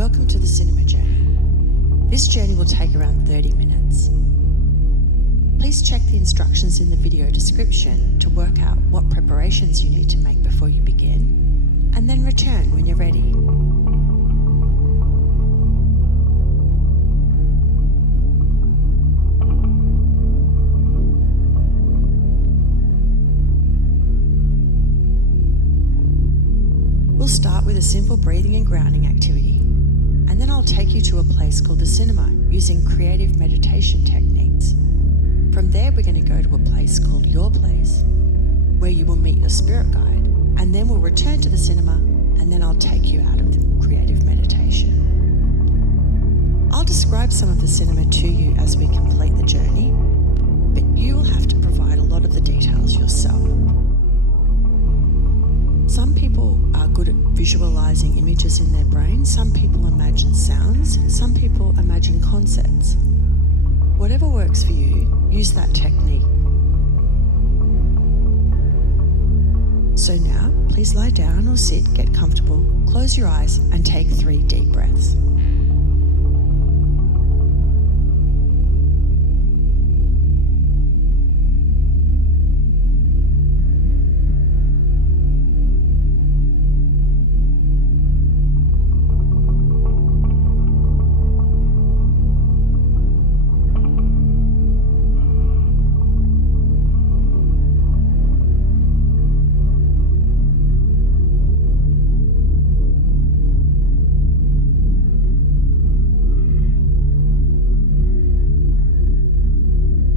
Welcome to the cinema journey. This journey will take around 30 minutes. Please check the instructions in the video description to work out what preparations you need to make before you begin, and then return when you're ready. We'll start with a simple breathing and grounding activity, and then I'll take you to a place called the cinema using creative meditation techniques. From there, we're going to go to a place called Your Place, where you will meet your spirit guide, and then we'll return to the cinema, and then I'll take you out of the creative meditation. I'll describe some of the cinema to you as we complete the journey, but you will have to provide a lot of the details yourself. Some people are good at visualizing images in their brain. Some people imagine sounds. Some people imagine concepts. Whatever works for you, use that technique. So now, please lie down or sit, get comfortable, close your eyes, and take 3 deep breaths.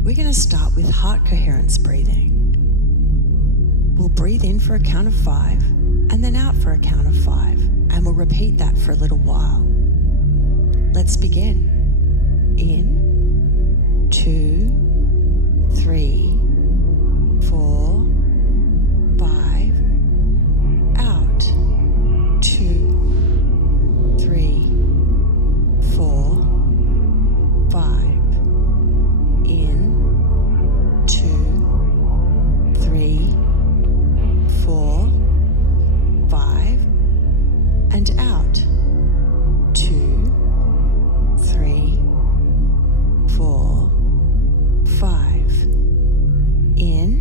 We're going to start with heart coherence breathing. We'll breathe in for a count of 5 and then out for a count of 5, and we'll repeat that for a little while. Let's begin. In, 2, 3, 4, 5, out, 2, 3, 4, 5, in, 2, 3, 4, 5, and out, 2, 3, 4, 5, in,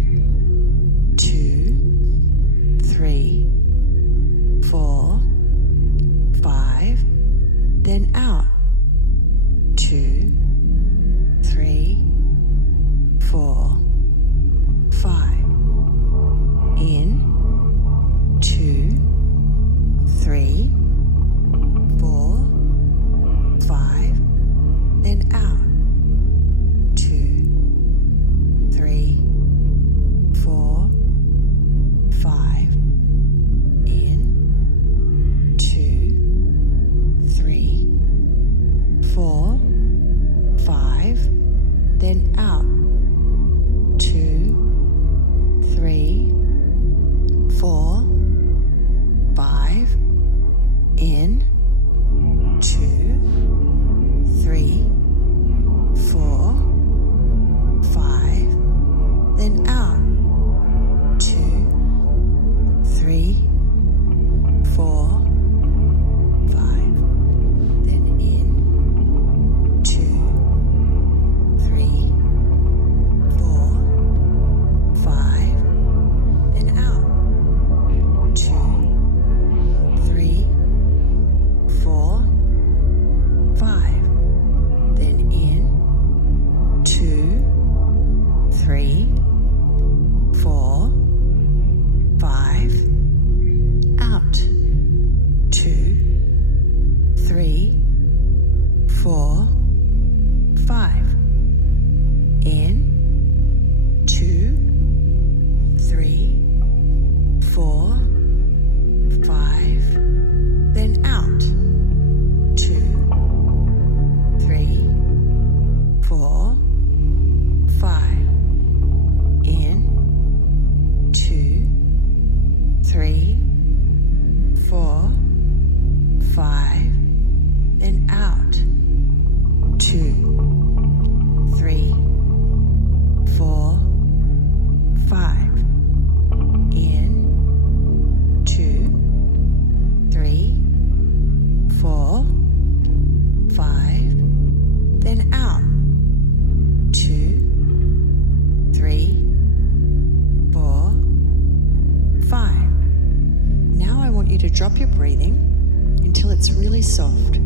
breathing until it's really soft,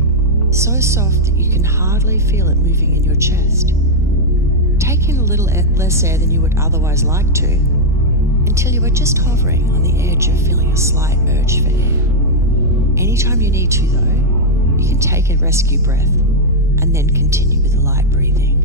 so soft that you can hardly feel it moving in your chest. Take in a little less air than you would otherwise like to, until you are just hovering on the edge of feeling a slight urge for air. Anytime you need to, though, you can take a rescue breath and then continue with the light breathing.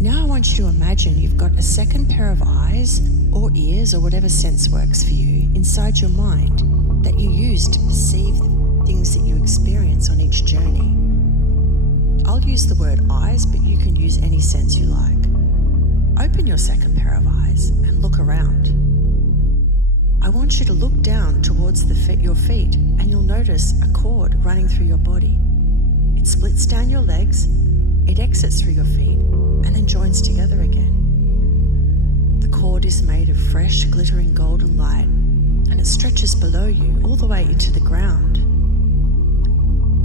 Now I want you to imagine you've got a second pair of eyes or ears or whatever sense works for you inside your mind that you use to perceive the things that you experience on each journey. I'll use the word eyes, but you can use any sense you like. Open your second pair of eyes and look around. I want you to look down towards your feet, and you'll notice a cord running through your body. It splits down your legs, it exits through your feet, and then joins together again. The cord is made of fresh, glittering golden light, and it stretches below you all the way into the ground.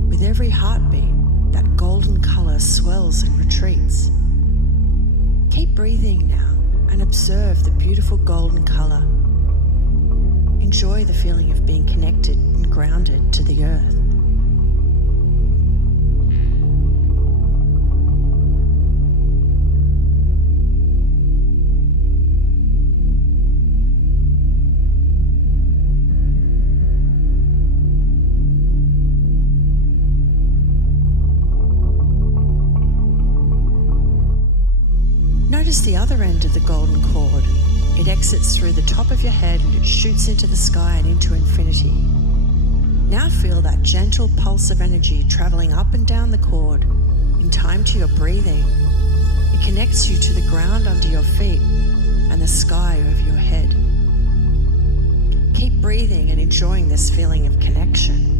With every heartbeat, that golden color swells and retreats. Keep breathing now and observe the beautiful golden color. Enjoy the feeling of being connected and grounded to the earth. Notice the other end of the golden cord. It exits through the top of your head and it shoots into the sky and into infinity. Now feel that gentle pulse of energy traveling up and down the cord in time to your breathing. It connects you to the ground under your feet and the sky over your head. Keep breathing and enjoying this feeling of connection.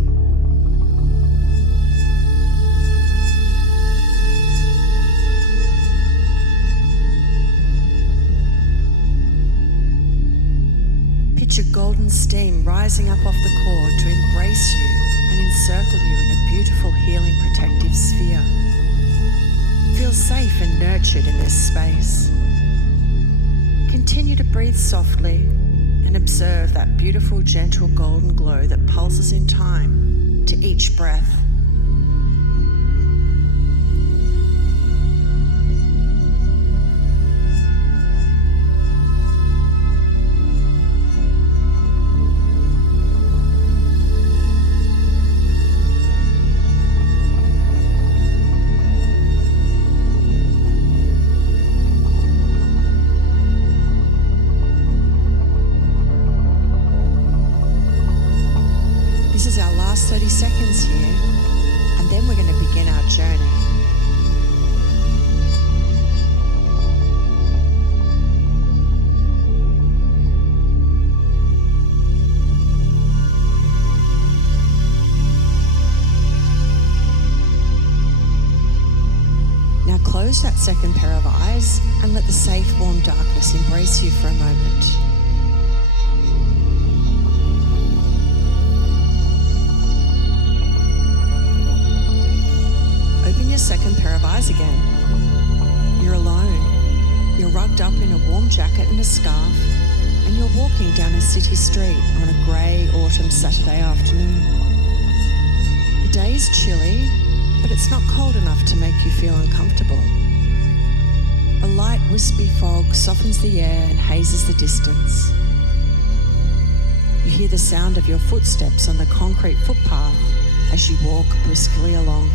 Picture golden steam rising up off the cord to embrace you and encircle you in a beautiful healing protective sphere. Feel safe and nurtured in this space. Continue to breathe softly and observe that beautiful gentle golden glow that pulses in time to each breath. This is our last 30 seconds here, and then we're going to begin our journey. Now close that second pair of eyes and let the safe, warm darkness embrace you for a moment. Open your second pair of eyes again. You're alone. You're rugged up in a warm jacket and a scarf, and you're walking down a city street on a grey autumn Saturday afternoon. The day is chilly, but it's not cold enough to make you feel uncomfortable. A light wispy fog softens the air and hazes the distance. You hear the sound of your footsteps on the concrete footpath as you walk briskly along.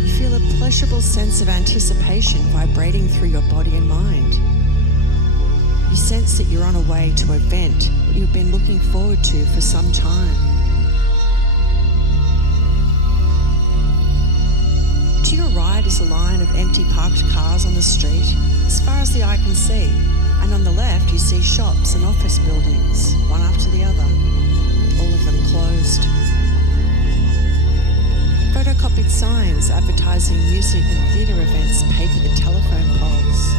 You feel a pleasurable sense of anticipation vibrating through your body and mind. You sense that you're on a way to an event that you've been looking forward to for some time. To your right is a line of empty parked cars on the street as far as the eye can see, And on the left, you see shops and office buildings, one after the other, all of them closed. Photocopied signs advertising music and theatre events paper the telephone poles.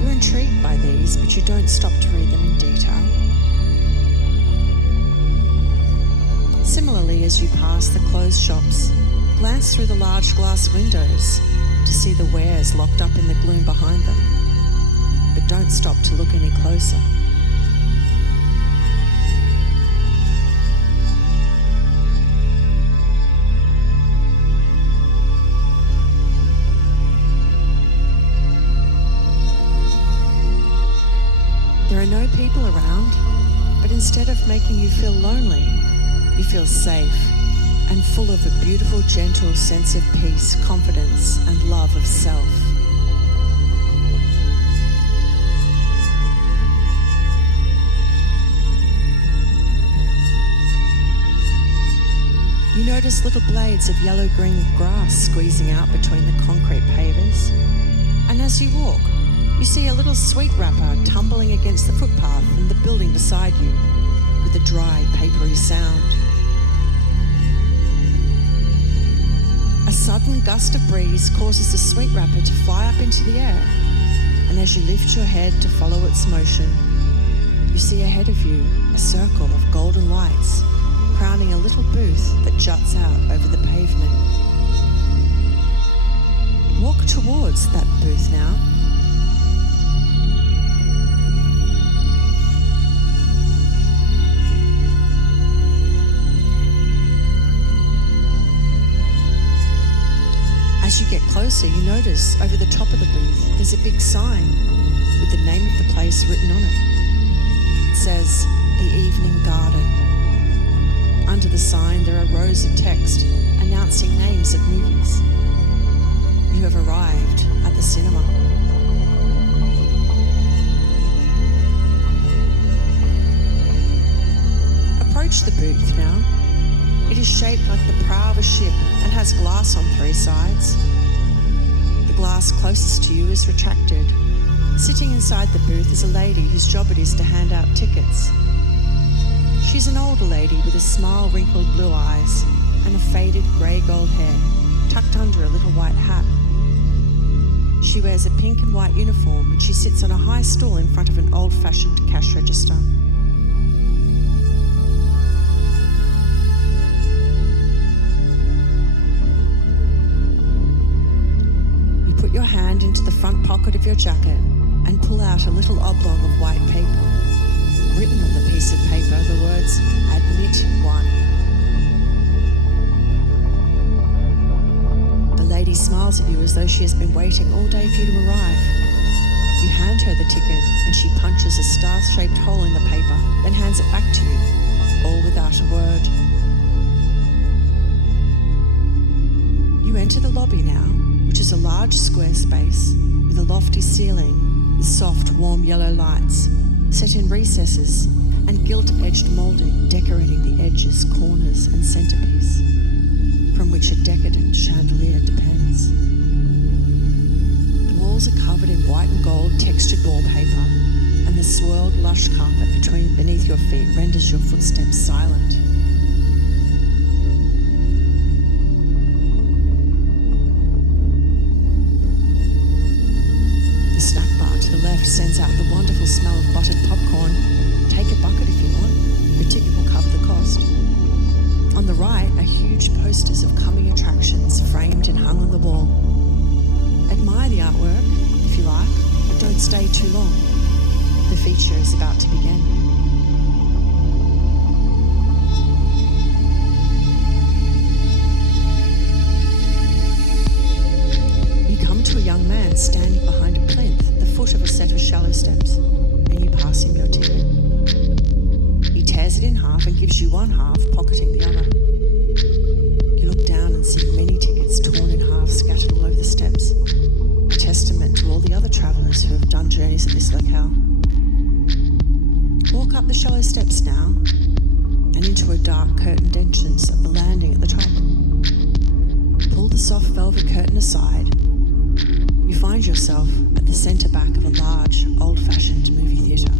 You're intrigued by these, but you don't stop to read them in detail. Similarly, as you pass the closed shops, glance through the large glass windows to see the wares locked up in the gloom behind them, but don't stop to look any closer. There are no people around, but instead of making you feel lonely, you feel safe and full of a beautiful, gentle sense of peace, confidence, and love of self. You notice little blades of yellow-green grass squeezing out between the concrete pavers, and as you walk, you see a little sweet wrapper tumbling against the footpath in the building beside you with a dry, papery sound. A sudden gust of breeze causes the sweet wrapper to fly up into the air, and as you lift your head to follow its motion, you see ahead of you a circle of golden lights crowning a little booth that juts out over the pavement. Walk towards that booth now. As you get closer, you notice over the top of the booth there's a big sign with the name of the place written on it. It says, The Evening Garden. Under the sign there are rows of text announcing names of movies. You have arrived at the cinema. Approach the booth now. It is shaped like the prow of a ship and has glass on 3 sides. The glass closest to you is retracted. Sitting inside the booth is a lady whose job it is to hand out tickets. She's an older lady with a smile, wrinkled blue eyes and a faded grey-gold hair tucked under a little white hat. She wears a pink and white uniform and she sits on a high stool in front of an old-fashioned cash register. Put your hand into the front pocket of your jacket and pull out a little oblong of white paper. Written on the piece of paper are the words, Admit 1. The lady smiles at you as though she has been waiting all day for you to arrive. You hand her the ticket and she punches a star-shaped hole in the paper, then hands it back to you, all without a word. You enter the lobby now, which is a large square space with a lofty ceiling with soft, warm yellow lights set in recesses and gilt-edged moulding decorating the edges, corners and centerpiece, from which a decadent chandelier depends. The walls are covered in white and gold textured wallpaper, and the swirled lush carpet beneath your feet renders your footsteps silent. The snack bar to the left sends out the wonderful smell of buttered popcorn. Take a bucket if you want. The ticket will cover the cost. On the right are huge posters of coming attractions framed and hung on the wall. Admire the artwork, if you like, but don't stay too long. The feature is about to begin. To a young man standing behind a plinth at the foot of a set of shallow steps, and you pass him your ticket. He tears it in half and gives you one half, pocketing the other. You look down and see many tickets torn in half scattered all over the steps, a testament to all the other travellers who have done journeys at this locale. Walk up the shallow steps now and into a dark curtained entrance at the landing at the top. Pull the soft velvet curtain aside. You find yourself at the centre back of a large, old-fashioned movie theatre.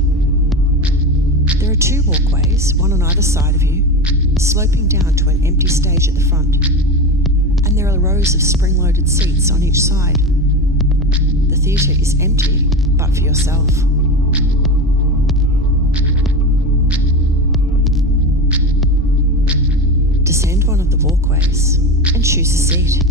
There are two walkways, one on either side of you, sloping down to an empty stage at the front, and there are rows of spring-loaded seats on each side. The theatre is empty, but for yourself. Descend one of the walkways and choose a seat.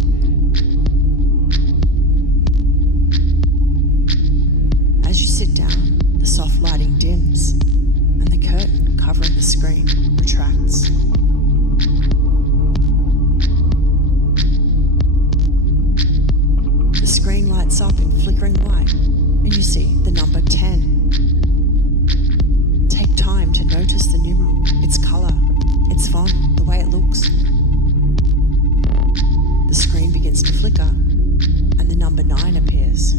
As you sit down, the soft lighting dims and the curtain covering the screen retracts. The screen lights up in flickering white and you see the number 10. Take time to notice the numeral, its colour, its font, the way it looks. The screen begins to flicker and the number 9 appears.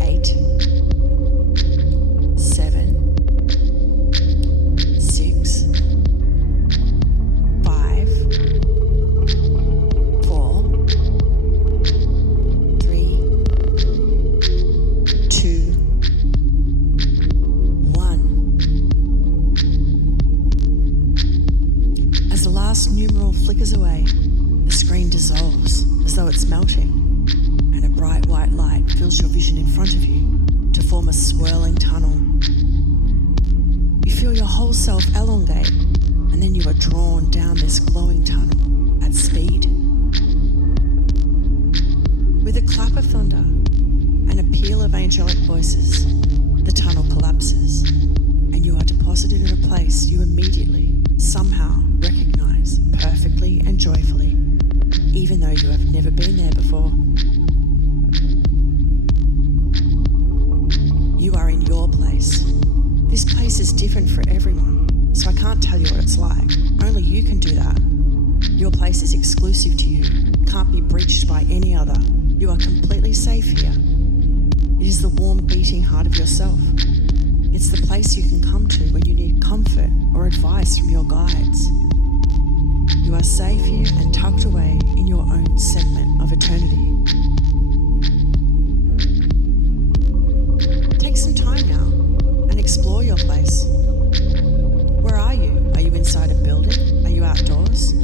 8, 7, 6, 5, 4, 3, 2, 1. As the last numeral flickers away, the screen dissolves as though it's melting, and a bright white light fills your vision in front of you to form a swirling tunnel. You feel your whole self elongate, and then you are drawn down this glowing tunnel at speed. With a clap of thunder and a peal of angelic voices, the tunnel collapses, and you are deposited in a place you immediately, somehow, recognize perfectly and joyfully, even though you have never been there before. You are in your place. This place is different for everyone, so I can't tell you what it's like. Only you can do that. Your place is exclusive to you, can't be breached by any other. You are completely safe here. It is the warm beating heart of yourself. It's the place you can come to when you need comfort or advice from your guides. You are safe here and tucked away in your own segment of eternity. Take some time now and explore your place. Where are you? Are you inside a building? Are you outdoors?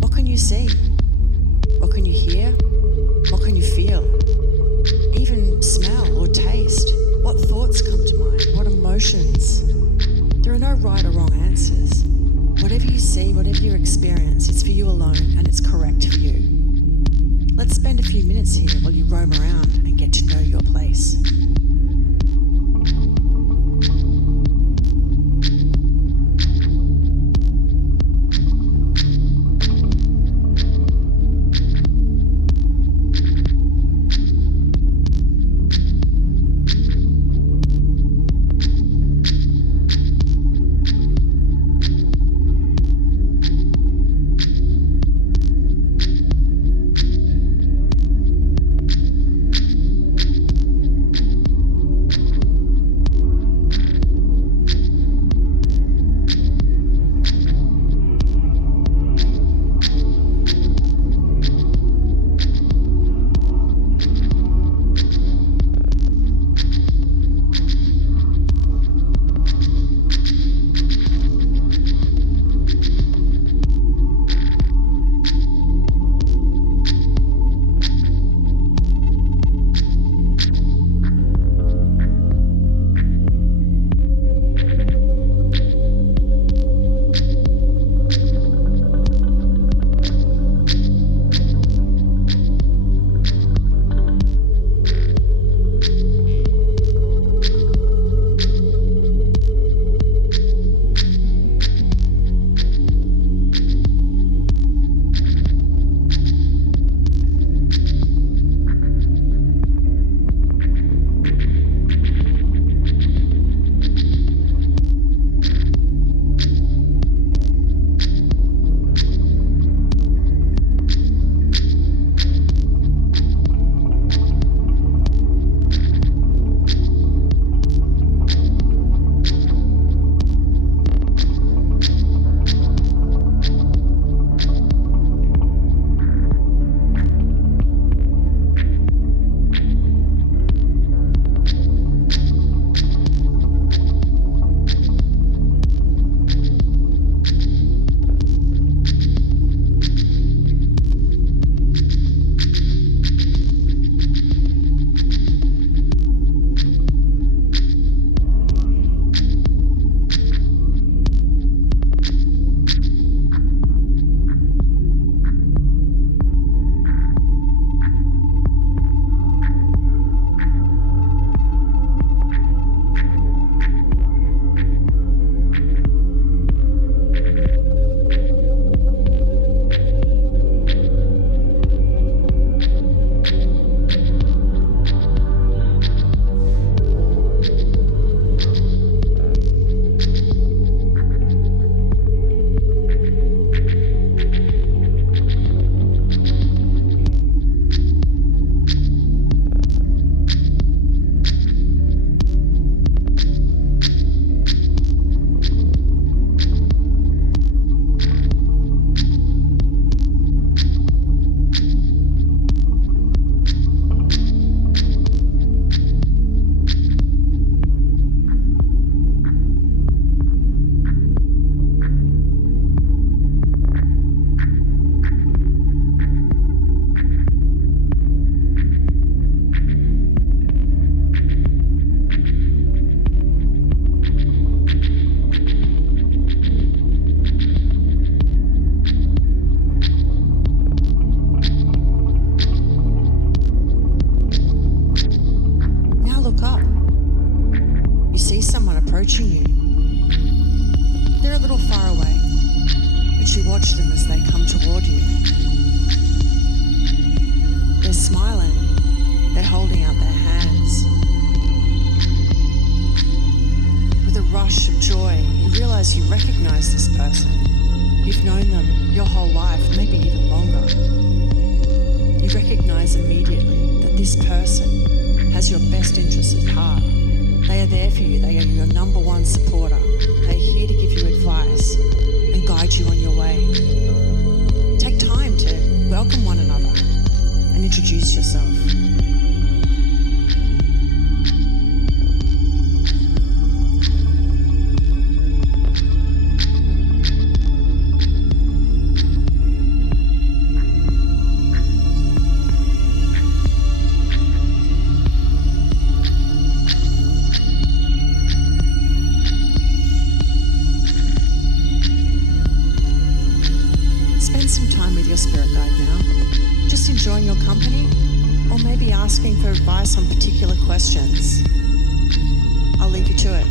What can you see? What can you hear? What can you feel? Even smell or taste? What thoughts come to mind? What emotions? There are no right or wrong answers. Whatever you see, whatever you experience, it's for you alone and it's correct for you. Let's spend a few minutes here while you roam around and get to know your place. someone approaching you. They're a little far away, but you watch them as they come toward you. They're smiling, they're holding out their hands. With a rush of joy, you realize you recognize this person. You've known them your whole life, maybe even longer. You recognize immediately that this person has your best interests at heart. They are there for you. They are your number one supporter. They're here to give you advice and guide you on your way. Take time to welcome one another and introduce yourself. Spend some time with your spirit guide now, just enjoying your company, or maybe asking for advice on particular questions. I'll leave you to it.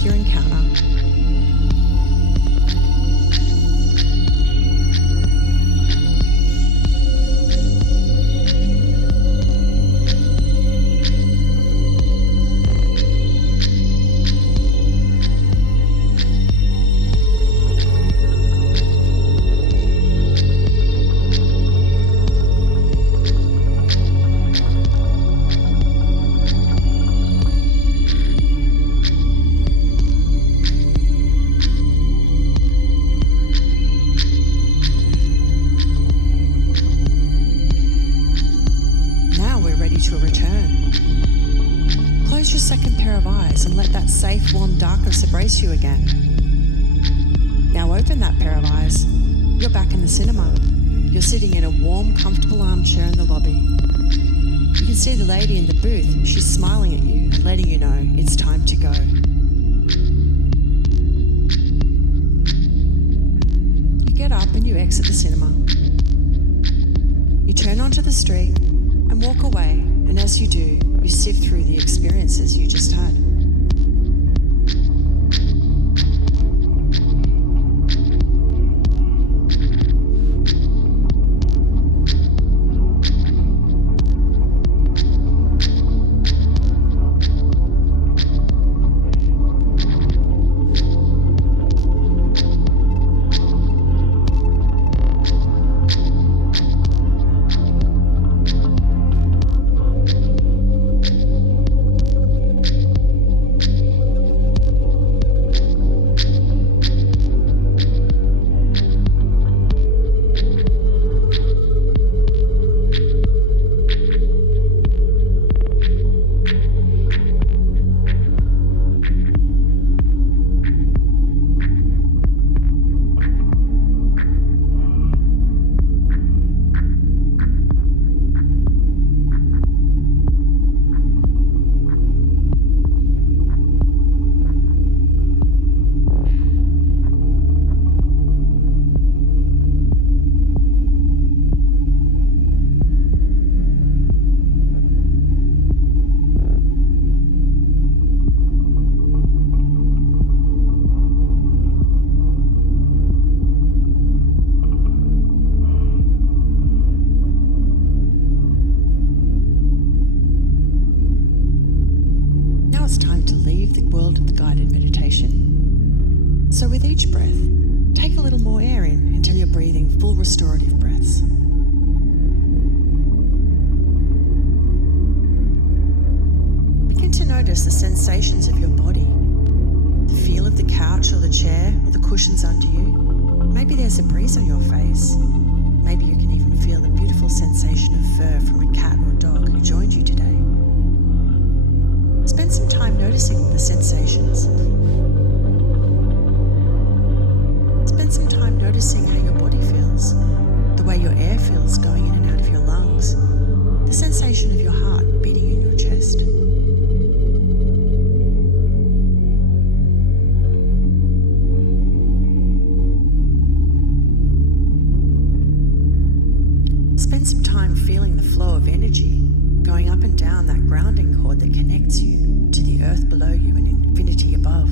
with your encounter. To return. Close your second pair of eyes and let that safe, warm darkness embrace you again. Now open that pair of eyes. You're back in the cinema. You're sitting in a warm, comfortable armchair in the lobby. You can see the lady in the booth. She's smiling at you and letting you know it's time to go. You get up and you exit the cinema. You turn onto the street and walk away, and as you do, you sift through the experiences you just had. So with each breath, take a little more air in until you're breathing full restorative breaths. Begin to notice the sensations of your body, the feel of the couch or the chair or the cushions under you. Maybe there's a breeze on your face. Maybe you can even feel the beautiful sensation of fur from a cat or dog who joined you today. Spend some time noticing the sensations. Spend some time noticing how your body feels, the way your air feels going in and out of your lungs, the sensation of your heart beating in your chest. Spend some time feeling the flow of energy going up and down that grounding cord that connects you to the earth below you and infinity above.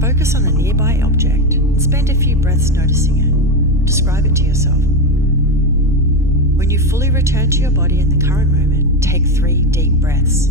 Focus on a nearby object and spend a few breaths noticing it. Describe it to yourself. When you fully return to your body in the current moment, take 3 deep breaths.